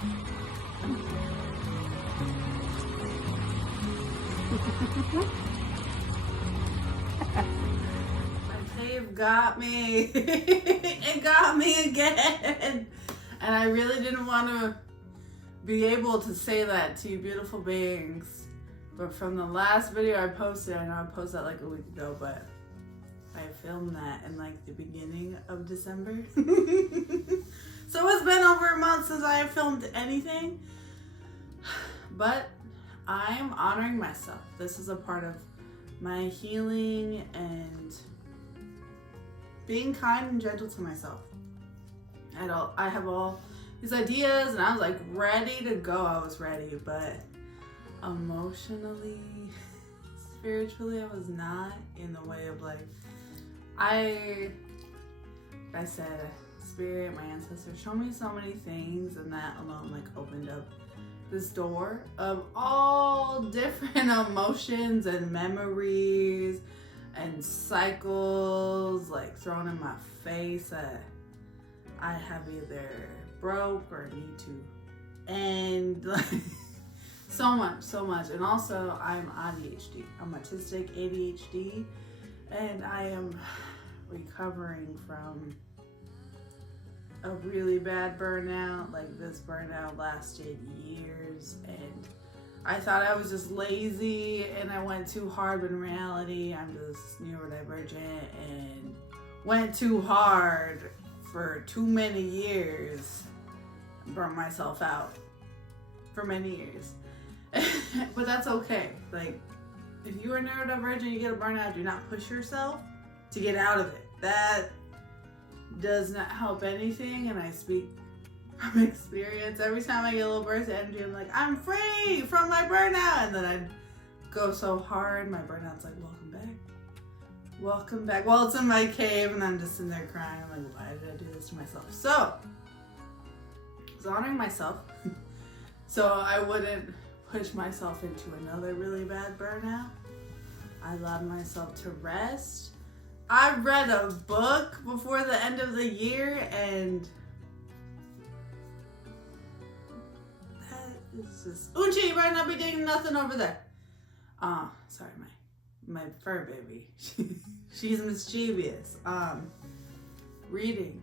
My fave got me. It got me again. And I really didn't want to be able to say that to you beautiful beings. But from the last video I posted, I know I posted that like a week ago, but I filmed that in like the beginning of December. So it's been over a month since I have filmed anything. But I'm honoring myself. This is a part of my healing and being kind and gentle to myself. I have all these ideas and I was like ready to go. I was ready, but emotionally, spiritually, I was not in the way of like, I said, Spirit, my ancestors, show me so many things, and that alone like opened up this door of all different emotions and memories and cycles like thrown in my face that I have either broke or need to end. Like, so much. And also I'm ADHD. I'm autistic ADHD, and I am recovering from a really bad burnout. Like, this burnout lasted years, and I thought I was just lazy and I went too hard, but in reality I'm just neurodivergent and went too hard for too many years, burnt myself out for many years. But that's okay. Like, if you are neurodivergent, you get a burnout, do not push yourself to get out of it. That does not help anything, and I speak from experience. Every time I get a little burst of energy, I'm like, I'm free from my burnout, and then I go so hard, my burnout's like, welcome back. Well, it's in my cave, and I'm just in there crying. I'm like, why did I do this to myself? So, I was honoring myself, so I wouldn't push myself into another really bad burnout. I allowed myself to rest. I read a book before the end of the year, and that is just Unchi, you might not be doing nothing over there. Sorry, my fur baby. She's mischievous. Reading.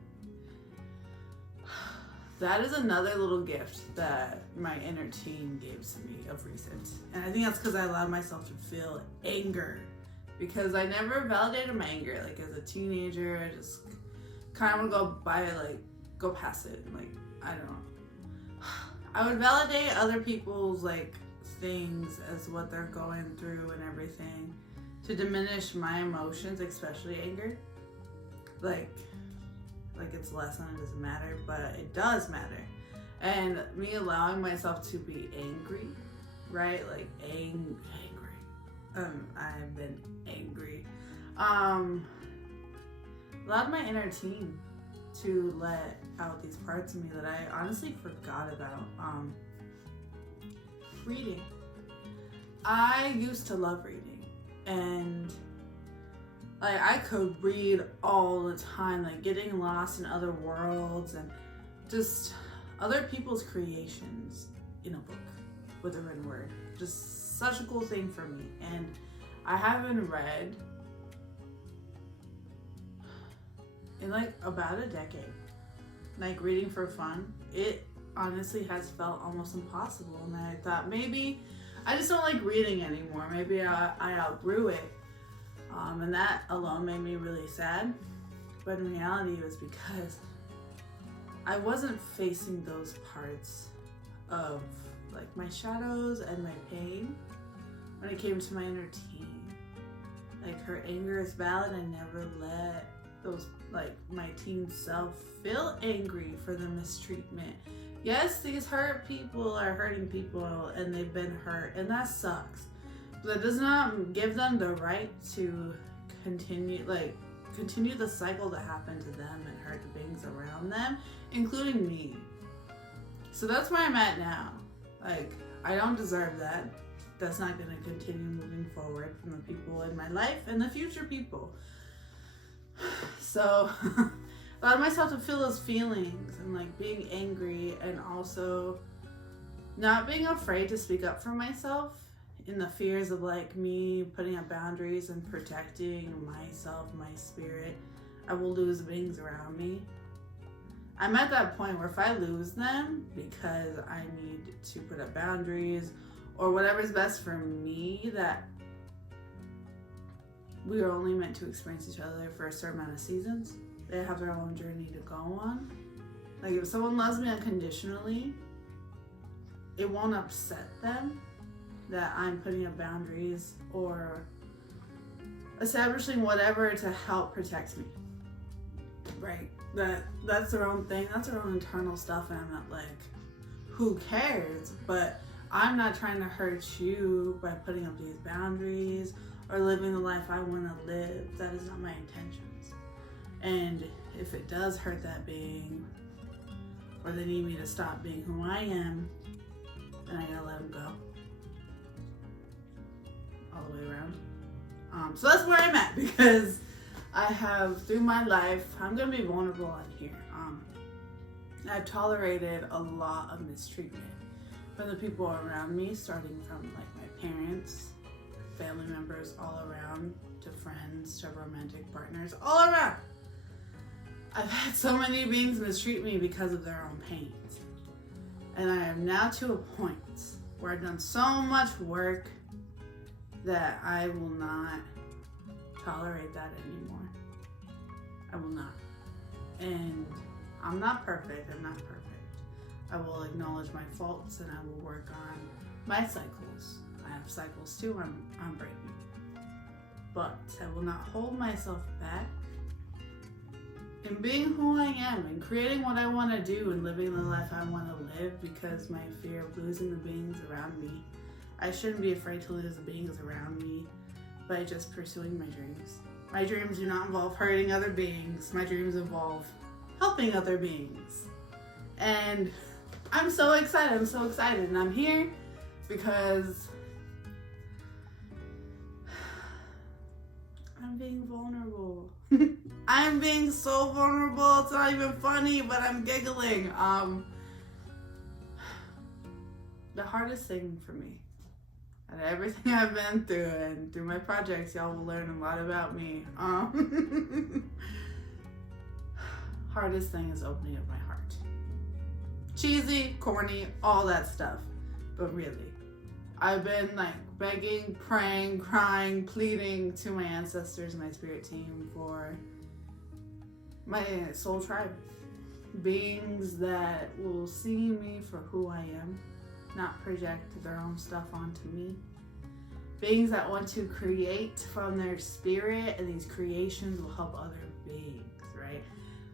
That is another little gift that my inner teen gave to me of recent. And I think that's because I allowed myself to feel anger. Because I never validated my anger. Like, as a teenager, I just kind of would go past it. Like, I don't know. I would validate other people's, like, things as what they're going through and everything to diminish my emotions, especially anger. Like it's less and it doesn't matter, but it does matter. And me allowing myself to be angry, right? Like, angry. I've been angry. Allowed my inner teen to let out these parts of me that I honestly forgot about. Reading. I used to love reading, and like, I could read all the time, like getting lost in other worlds and just other people's creations in a book with a written word. Just such a cool thing for me. And I haven't read in like about a decade. Like, reading for fun, it honestly has felt almost impossible. And I thought maybe I just don't like reading anymore. Maybe I outgrew it. And that alone made me really sad. But in reality, it was because I wasn't facing those parts of like my shadows and my pain when it came to my inner teen. Like, her anger is valid. I never let those, like, my teen self feel angry for the mistreatment. Yes, these hurt people are hurting people and they've been hurt, and that sucks. But that does not give them the right to continue the cycle that happened to them and hurt the beings around them, including me. So that's where I'm at now. Like, I don't deserve that. That's not going to continue moving forward from the people in my life and the future people. So allowed myself to feel those feelings and like being angry, and also not being afraid to speak up for myself in the fears of like me putting up boundaries and protecting myself, my spirit. I will lose beings around me. I'm at that point where if I lose them because I need to put up boundaries or whatever's best for me, that we are only meant to experience each other for a certain amount of seasons. They have their own journey to go on. Like if someone loves me unconditionally, it won't upset them that I'm putting up boundaries or establishing whatever to help protect me. Right? That's their own thing. That's their own internal stuff, and I'm not like, who cares? But I'm not trying to hurt you by putting up these boundaries or living the life I want to live. That is not my intentions. And if it does hurt that being, or they need me to stop being who I am, then I gotta let them go. All the way around. So that's where I'm at, because I have, through my life, I'm gonna be vulnerable on here. I've tolerated a lot of mistreatment from the people around me, starting from like my parents, family members all around, to friends, to romantic partners, all around. I've had so many beings mistreat me because of their own pains. And I am now to a point where I've done so much work that I will not tolerate that anymore. I will not. And I'm not perfect. I'm not perfect. I will acknowledge my faults and I will work on my cycles. I have cycles too. I'm breaking. But I will not hold myself back in being who I am and creating what I want to do and living the life I want to live, because my fear of losing the beings around me. I shouldn't be afraid to lose the beings around me by just pursuing my dreams. My dreams do not involve hurting other beings. My dreams involve helping other beings. And I'm so excited. I'm so excited. And I'm here because I'm being vulnerable. I'm being so vulnerable. It's not even funny, but I'm giggling. The hardest thing for me, and everything I've been through and through my projects, y'all will learn a lot about me. Hardest thing is opening up my heart. Cheesy, corny, all that stuff. But really, I've been like begging, praying, crying, pleading to my ancestors, my spirit team, for my soul tribe. Beings that will see me for who I am, not project their own stuff onto me. Beings that want to create from their spirit, and these creations will help other beings, right?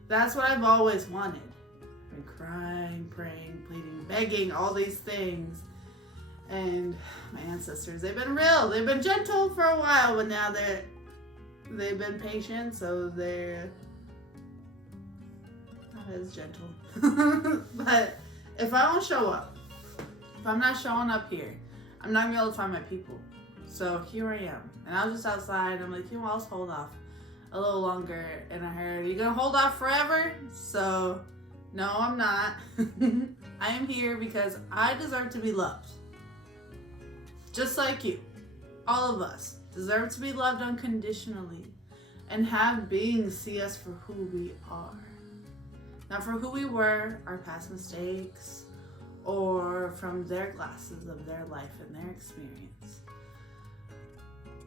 That's what I've always wanted. I've been crying, praying, pleading, begging, all these things. And my ancestors, they've been real. They've been gentle for a while, but now they've been patient, so they're not as gentle. But if I don't show up, if I'm not showing up here, I'm not gonna be able to find my people. So here I am. And I was just outside. I'm like, I'll just hold off a little longer. And I heard, you gonna hold off forever? So no, I'm not. I am here because I deserve to be loved. Just like you. All of us deserve to be loved unconditionally and have beings see us for who we are. Not for who we were, our past mistakes, or from their glasses of their life and their experience.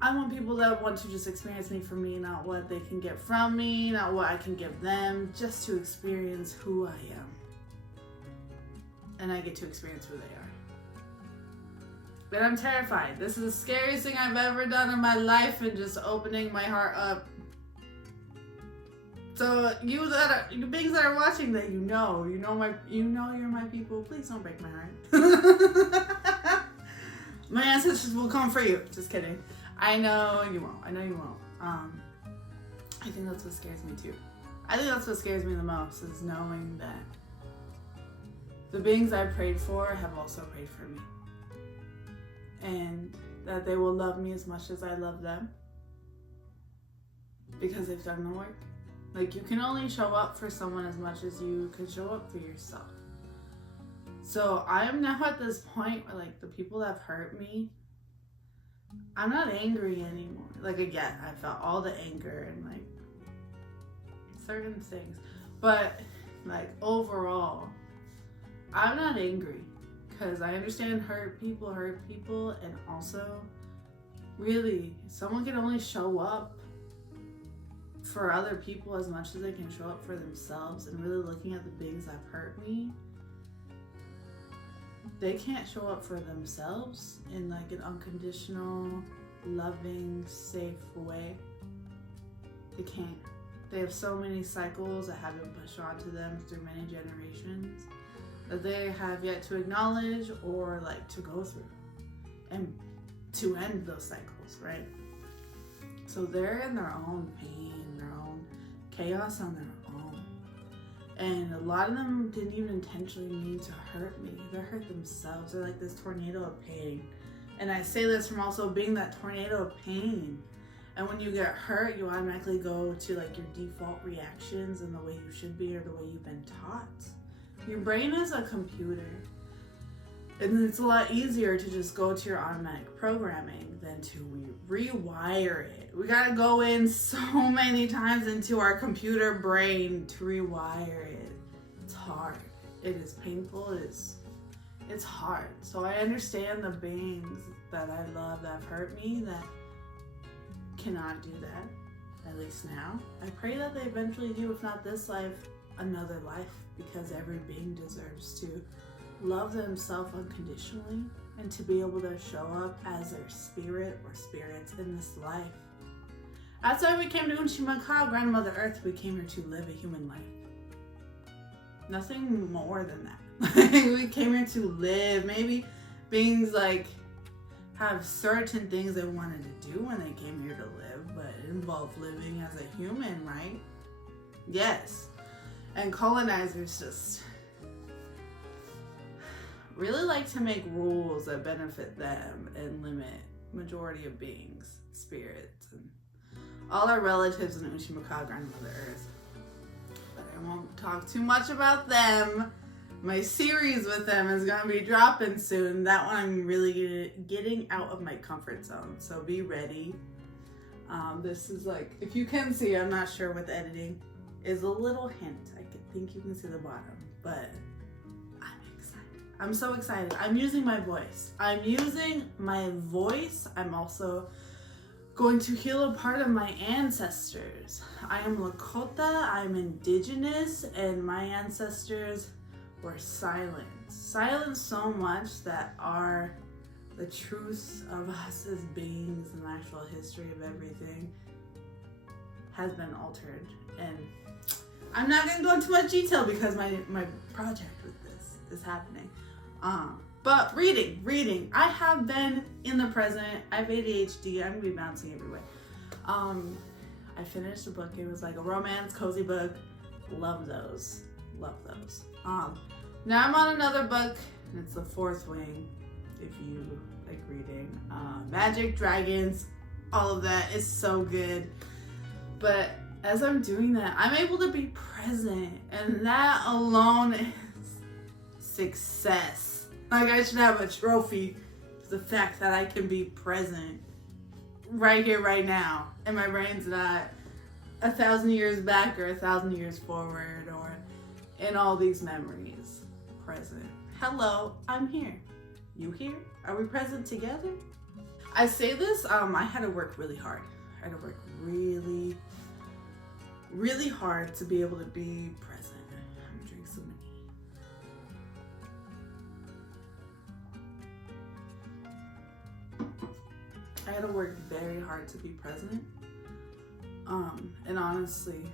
I want people that want to just experience me for me, not what they can get from me, not what I can give them, just to experience who I am. And I get to experience who they are. But I'm terrified. This is the scariest thing I've ever done in my life, and just opening my heart up. So you beings that are watching, that you know you're my people, please don't break my heart. My ancestors will come for you. Just kidding. I know you won't. I think that's what scares me too. I think that's what scares me the most, is knowing that the beings I prayed for have also prayed for me. And that they will love me as much as I love them. Because they've done the work. Like, you can only show up for someone as much as you could show up for yourself. So I am now at this point where, like, the people that have hurt me, I'm not angry anymore. Like, again, I felt all the anger and, like, certain things. But, like, overall, I'm not angry. Because I understand hurt people, and also, really, someone can only show up for other people as much as they can show up for themselves. And really looking at the things that hurt me, they can't show up for themselves in like an unconditional, loving, safe way. They can't. They have so many cycles that have been pushed onto them through many generations that they have yet to acknowledge or like to go through and to end those cycles, right? So they're in their own pain, their own chaos on their own. And a lot of them didn't even intentionally mean to hurt me. They hurt themselves. They're like this tornado of pain. And I say this from also being that tornado of pain. And when you get hurt, you automatically go to like your default reactions and the way you should be or the way you've been taught. Your brain is a computer. And it's a lot easier to just go to your automatic programming than to rewire it. We gotta go in so many times into our computer brain to rewire it. It's hard. It is painful. It's hard. So I understand the beings that I love that have hurt me that cannot do that, at least now. I pray that they eventually do, if not this life, another life, because every being deserves to love themselves unconditionally and to be able to show up as their spirit or spirits in this life. That's why we came to Unchimaka, Grandmother Earth. We came here to live a human life. Nothing more than that. We came here to live. Maybe beings like have certain things they wanted to do when they came here to live, but it involved living as a human, right? Yes. And colonizers just really like to make rules that benefit them and limit majority of beings, spirits, and all our relatives in Unchimaka, Grandmother Earth. But I won't talk too much about them. My series with them is going to be dropping soon. That one I'm really getting out of my comfort zone, so be ready. This is like, if you can see, I'm not sure with editing, is a little hint. I think you can see the bottom, but I'm excited. I'm so excited. I'm using my voice. I'm also going to heal a part of my ancestors. I am Lakota, I'm indigenous, and my ancestors were silent. Silent so much that the truth of us as beings and the actual history of everything has been altered. And I'm not going to go into much detail because my project with this is happening. But reading. I have been in the present. I have ADHD. I'm going to be bouncing everywhere. I finished a book. It was like a romance, cozy book. Love those. Now I'm on another book, and it's The Fourth Wing, if you like reading. Magic, dragons, all of that is so good. But as I'm doing that, I'm able to be present, and that alone is success. Like, I should have a trophy for the fact that I can be present right here, right now, and my brain's not 1,000 years back or 1,000 years forward or in all these memories. Present. Hello, I'm here. You here? Are we present together? I say this, I had to work really hard. I had to work really, really hard to be able to be present. I'm gonna drink some tea. I had to work very hard to be present. And honestly,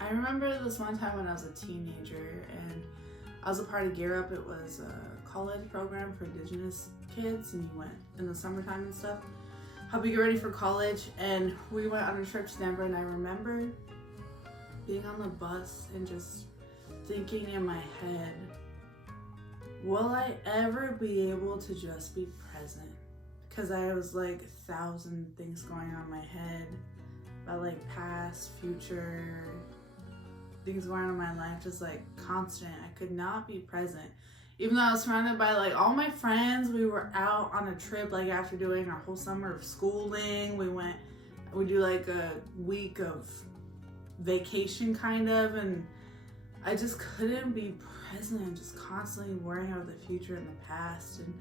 I remember this one time when I was a teenager and I was a part of Gear Up. It was a college program for Indigenous kids, and you went in the summertime and stuff, help you get ready for college. And we went on a trip to Denver, and I remember being on the bus and just thinking in my head, will I ever be able to just be present? Because I was like 1,000 things going on in my head about like past, future, things going on in my life, just like constant. I could not be present. Even though I was surrounded by like all my friends, we were out on a trip like after doing our whole summer of schooling. We do like a week of vacation kind of, and I just couldn't be present, just constantly worrying about the future and the past. And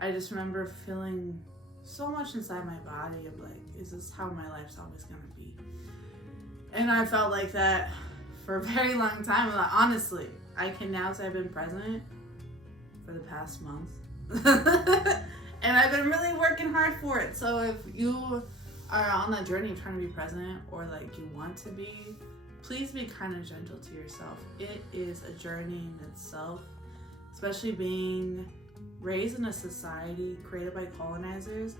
I just remember feeling so much inside my body of like, is this how my life's always gonna be? And I felt like that for a very long time. And like, honestly, I can now say I've been present for the past month. And I've been really working hard for it. So if you are on that journey of trying to be present, or like you want to be, please be kind of gentle to yourself. It is a journey in itself, especially being raised in a society created by colonizers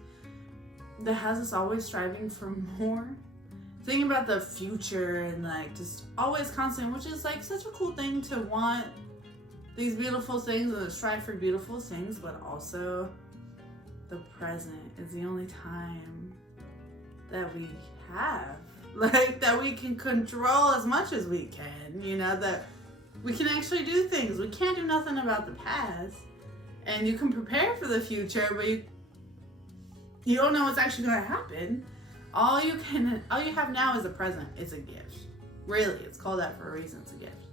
that has us always striving for more. Thinking about the future and like just always constant, which is like such a cool thing to want these beautiful things and to strive for beautiful things, but also the present is the only time that we have, like that we can control as much as we can, you know, that we can actually do things. We can't do nothing about the past, and you can prepare for the future, but you don't know what's actually going to happen. All you have now is the present. It's a gift. Really, it's called that for a reason. It's a gift.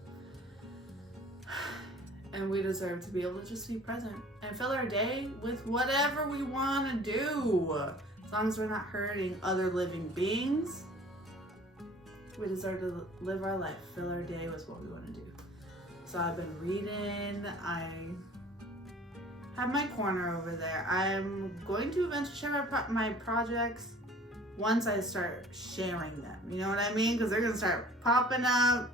And we deserve to be able to just be present and fill our day with whatever we want to do. As long as we're not hurting other living beings, we deserve to live our life, fill our day with what we want to do. So I've been reading. I have my corner over there. I'm going to eventually share my projects once I start sharing them. You know what I mean? Because they're going to start popping up.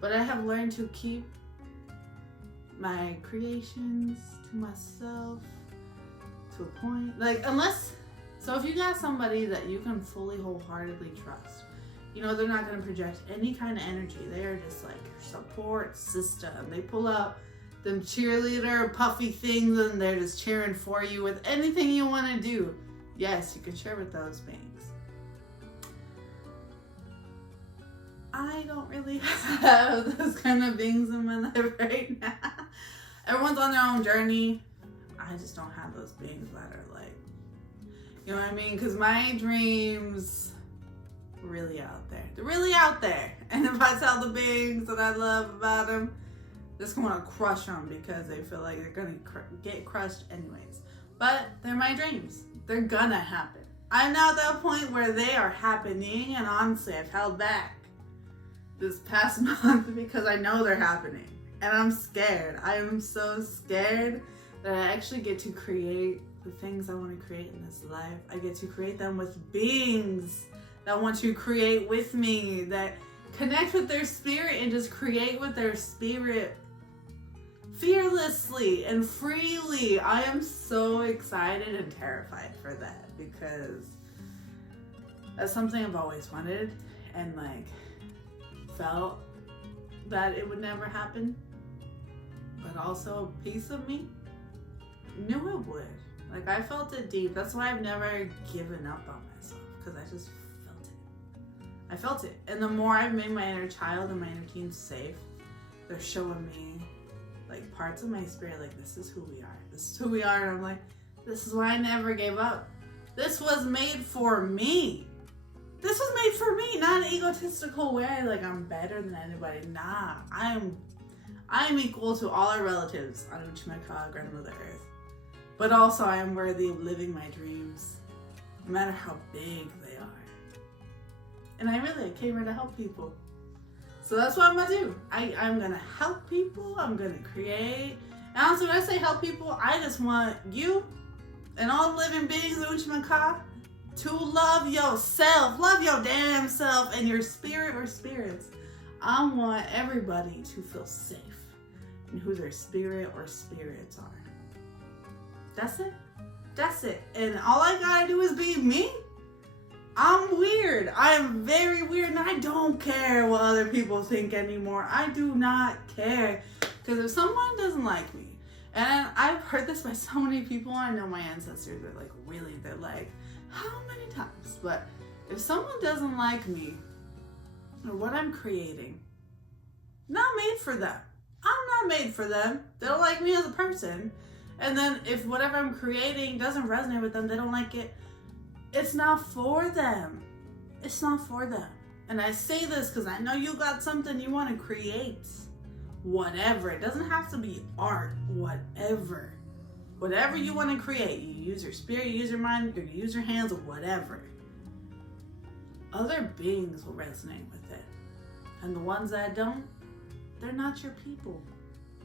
But I have learned to keep my creations to myself to a point. Like, so if you got somebody that you can fully wholeheartedly trust, you know, they're not going to project any kind of energy. They are just like your support system. They pull out them cheerleader puffy things and they're just cheering for you with anything you want to do. Yes, you can share with those beings. I don't really have those kind of beings in my life right now. Everyone's on their own journey. I just don't have those beings that are like, you know what I mean? Because my dreams are really out there. They're really out there. And if I tell the beings that I love about them, they're just going to crush them because they feel like they're going to get crushed anyways. But they're my dreams. They're gonna happen. I'm now at that point where they are happening, and honestly, I've held back this past month because I know they're happening. And I'm scared. I am so scared that I actually get to create the things I want to create in this life. I get to create them with beings that want to create with me, that connect with their spirit and just create with their spirit fearlessly and freely. I am so excited and terrified for that because that's something I've always wanted and like felt that it would never happen, but also a piece of me knew it would. Like I felt it deep. That's why I've never given up on myself, because I just felt it. I felt it. And the more I've made my inner child and my inner teen safe, they're showing me like parts of my spirit, like this is who we are. This is who we are. And I'm like, this is why I never gave up. This was made for me. This was made for me, not an egotistical way, like I'm better than anybody. Nah, I'm equal to all our relatives on Uchimeka, Grandmother Earth. But also I am worthy of living my dreams, no matter how big they are. And I came here to help people. So that's what I'm gonna do. I'm gonna help people, I'm gonna create. And also when I say help people, I just want you and all the living beings of Uchimeka to love yourself, love your damn self and your spirit or spirits. I want everybody to feel safe in who their spirit or spirits are. That's it. That's it. And all I gotta do is be me. I'm weird. I am very weird and I don't care what other people think anymore. I do not care. Because if someone doesn't like me, and I've heard this by so many people, I know my ancestors are like, really, they're like, how many times? But If someone doesn't like me or what I'm creating, not made for them. I'm not made for them. They don't like me as a person. And then if whatever I'm creating doesn't resonate with them, they don't like it, it's not for them. It's not for them. And I say this because I know you got something you want to create. Whatever. It doesn't have to be art. Whatever. Whatever you want to create. You use your spirit, you use your mind, you use your hands, or whatever. Other beings will resonate with it. And the ones that don't, they're not your people.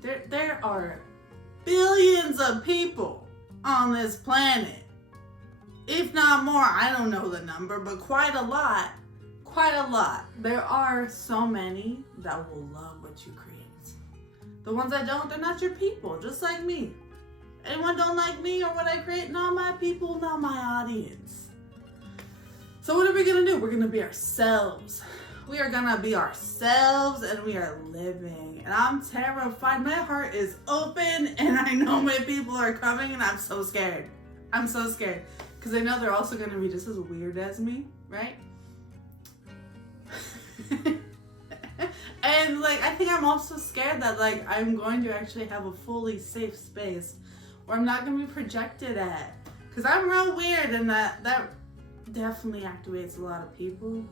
There are billions of people on this planet. If not more, I don't know the number, but quite a lot. Quite a lot. There are so many that will love what you create. The ones that don't, they're not your people, just like me. Anyone don't like me or what I create, not my people, not my audience. So what are we gonna do? We're gonna be ourselves. We are gonna be ourselves and we are living. And I'm terrified. My heart is open and I know my people are coming and I'm so scared. I'm so scared. Because I know they're also gonna be just as weird as me, right? And like, I think I'm also scared that like I'm going to actually have a fully safe space where I'm not gonna be projected at. Because I'm real weird and that definitely activates a lot of people.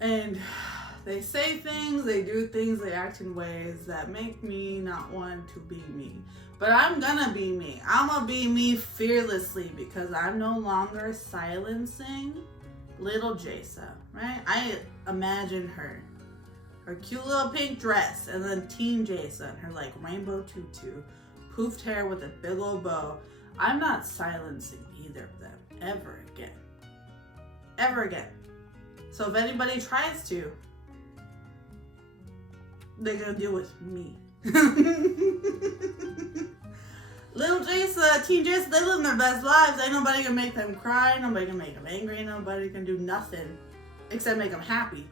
And they say things, they do things, they act in ways that make me not want to be me. But I'm gonna be me. I'm gonna be me fearlessly because I'm no longer silencing little Jaysa, right? I imagine her cute little pink dress, and then teen Jaysa and her like rainbow tutu, poofed hair with a big old bow. I'm not silencing either of them ever again. Ever again. So if anybody tries to, they're gonna deal with me. Little Jaysa, teen Jaysa, they live their best lives. Ain't nobody gonna make them cry, nobody can make them angry, nobody can do nothing except make them happy.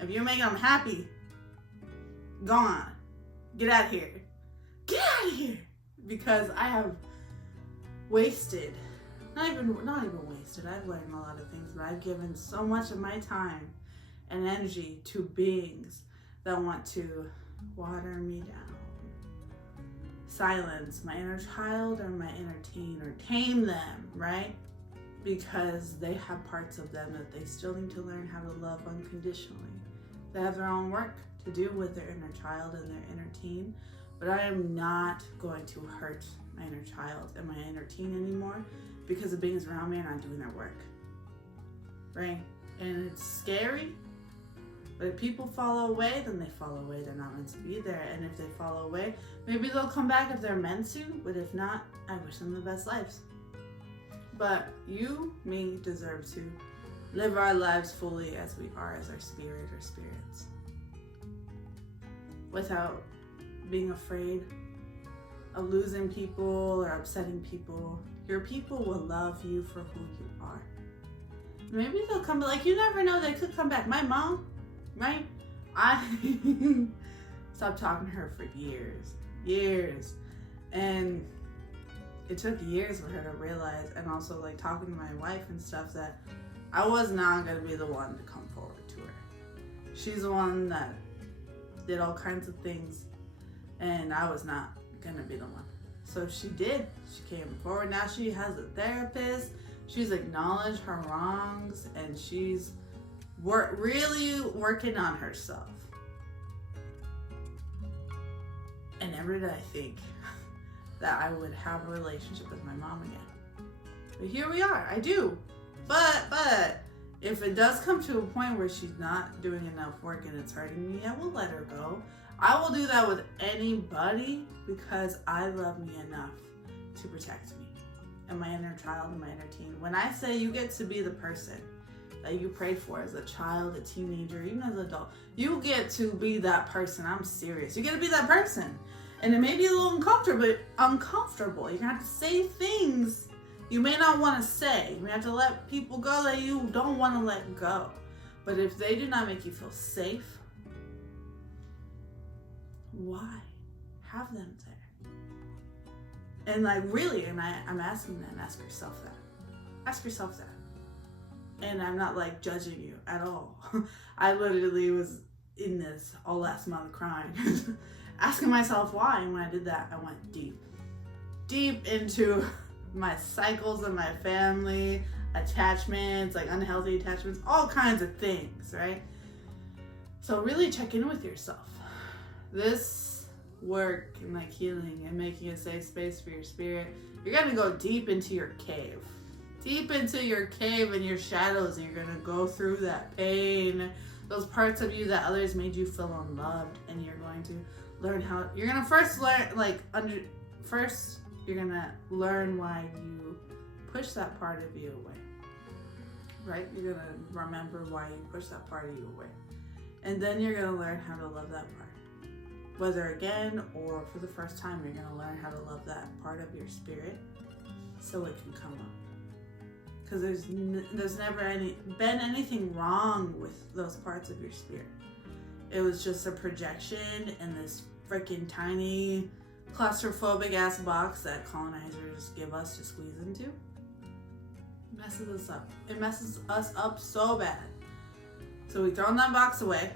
If you make them happy, gone. Get out of here. Get out of here. Because I have wasted, not even wasted, I've learned a lot of things, but I've given so much of my time and energy to beings that want to water me down. Silence my inner child or my inner teen, or tame them, right? Because they have parts of them that they still need to learn how to love unconditionally. They have their own work to do with their inner child and their inner teen, but I am not going to hurt my inner child and my inner teen anymore because the beings around me are not doing their work, right? And it's scary, but if people fall away, then they fall away. They're not meant to be there. And if they fall away, maybe they'll come back if they're meant to, but if not, I wish them the best lives. But you, me, deserve to live our lives fully as we are, as our spirit or spirits, without being afraid of losing people or upsetting people. Your people will love you for who you are. Maybe they'll come, like, you never know, they could come back. My mom, right? I stopped talking to her for years. And it took years for her to realize, and also like talking to my wife and stuff, that I was not going to be the one to come forward to her. She's the one that did all kinds of things, and I was not going to be the one. So she did. She came forward. Now she has a therapist. She's acknowledged her wrongs, and she's really working on herself. And never did I think that I would have a relationship with my mom again. But here we are. I do. But if it does come to a point where she's not doing enough work and it's hurting me, I will let her go. I will do that with anybody because I love me enough to protect me and my inner child and my inner teen. When I say you get to be the person that you prayed for as a child, a teenager, even as an adult, you get to be that person. I'm serious. You get to be that person. And it may be a little uncomfortable. You're gonna have to say things you may not want to say. You may have to let people go that you don't want to let go. But if they do not make you feel safe, why have them there? And like, really, and I'm asking that, and ask yourself that. Ask yourself that. And I'm not like judging you at all. I literally was in this all last month crying, asking myself why. And when I did that, I went deep into my cycles of my family, attachments, like unhealthy attachments, all kinds of things, right? So really check in with yourself. This work and like healing and making a safe space for your spirit, you're gonna go deep into your cave. Deep into your cave and your shadows, and you're gonna go through that pain, those parts of you that others made you feel unloved, and you're going to learn how. You're gonna first learn, you're gonna learn why you push that part of you away, right? You're gonna remember why you push that part of you away, and then you're gonna learn how to love that part. Whether again or for the first time, you're gonna learn how to love that part of your spirit, so it can come up. Because there's never been anything wrong with those parts of your spirit. It was just a projection in this freaking tiny claustrophobic ass box that colonizers give us to squeeze into. It messes us up. It messes us up so bad. So we throw that box away.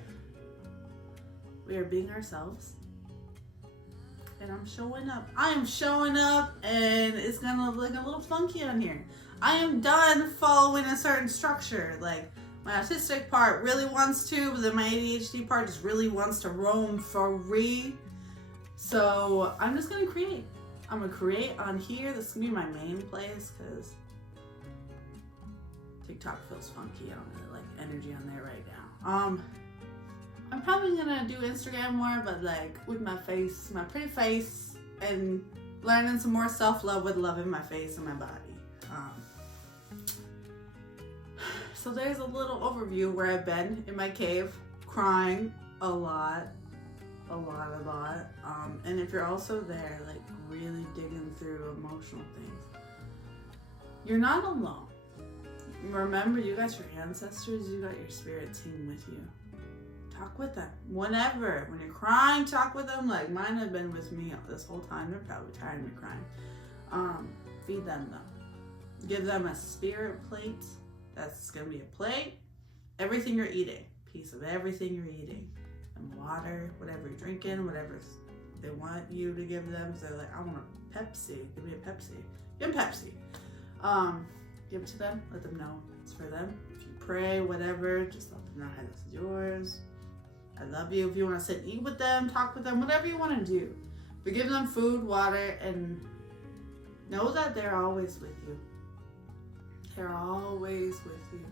We are being ourselves. And I'm showing up. I am showing up, and it's gonna look a little funky on here. I am done following a certain structure. Like, my autistic part really wants to, but then my ADHD part just really wants to roam free. So I'm just gonna create. I'm gonna create on here. This is gonna be my main place because TikTok feels funky. I don't really like energy on there right now. I'm probably gonna do Instagram more, but like with my face, my pretty face, and learning some more self-love with loving my face and my body. So there's a little overview where I've been in my cave, crying a lot. And if you're also there, like really digging through emotional things, you're not alone. Remember, you got your ancestors, you got your spirit team with you. Talk with them. When you're crying, talk with them. Like mine have been with me this whole time. They're probably tired of me crying. Feed them though. Give them a spirit plate. That's gonna be a plate. Everything you're eating. Piece of everything you're eating. And water, whatever you're drinking, whatever they want you to give them. So they're like, I want a Pepsi. Give me a Pepsi. Give them Pepsi. Give it to them. Let them know it's for them. If you pray, whatever, just let them know, hey, this is yours. I love you. If you want to sit and eat with them, talk with them, whatever you want to do. But give them food, water, and know that they're always with you. They're always with you.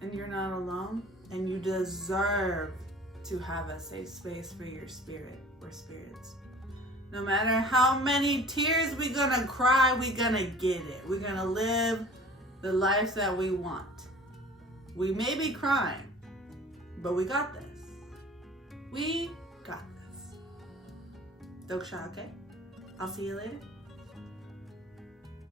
And you're not alone. And you deserve to have a safe space for your spirit or spirits. No matter how many tears we're gonna cry, we're gonna get it. We're gonna live the life that we want. We may be crying, but we got this. We got this. Doksha, okay? I'll see you later.